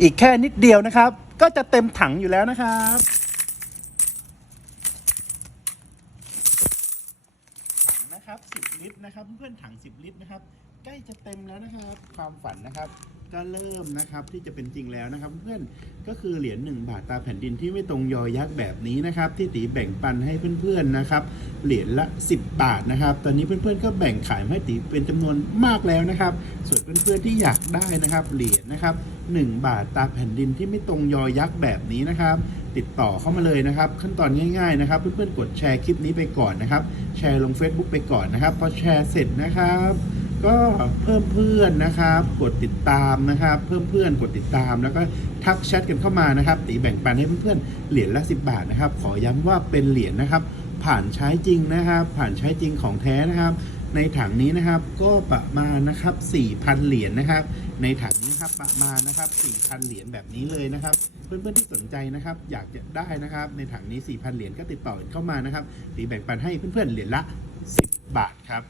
อีกแค่นิดเดียวนะครับ ก็จะเต็มถังอยู่แล้วนะครับถังนะครับ 10 ลิตรนะครับ เพื่อนๆถัง 10 ลิตรนะครับ ใกล้จะเต็มแล้วนะครับ ความฝันนะครับ ก็เริ่มนะครับที่จะเป็นจริงแล้วนะครับ เพื่อนก็คือเหรียญ1บาทตาแผ่นดินที่ไม่ตรงยอยักษ์แบบนี้นะครับ ที่ตีแบ่งปันให้เพื่อนๆนะครับ เหรียญละ 10 บาทนะครับ ตอนนี้เพื่อนๆก็แบ่งขายให้ตีเป็นจำนวนมากแล้วนะครับ ส่วนเพื่อนๆที่อยากได้นะครับ เหรียญนะครับ 1 บาทตาแผ่นดินที่ไม่ตรงยอยักษ์แบบนี้นะครับติดต่อเข้ามาเลยนะครับ ขั้นตอนง่ายๆนะครับ เพื่อนๆกดแชร์คลิปนี้ไปก่อนนะครับ แชร์ลง Facebook ไปก่อนนะครับพอแชร์เสร็จนะครับ ก็เพิ่มเพื่อนนะครับ กดติดตามนะครับ เพิ่มเพื่อนกดติดตาม แล้วก็ทักแชทกันเข้ามานะครับ ตีแบ่งปันให้เพื่อนๆเหรียญละ 10 บาทนะครับ ขอย้ำว่าเป็นเหรียญนะครับ ผ่านใช้จริงนะครับ ผ่านใช้จริงของแท้นะครับ ในถังนี้นะครับก็ประมาณนะครับ 4,000 เหรียญนะครับ ในถังนี้ครับประมาณนะครับ 4,000 เหรียญแบบนี้เลยนะครับ เพื่อนๆที่สนใจนะครับ อยากจะได้นะครับ ในถังนี้ 4,000 เหรียญก็ติดต่อเข้ามานะครับตีแบ่งปันให้เพื่อนๆเหรียญละ 10 บาทครับ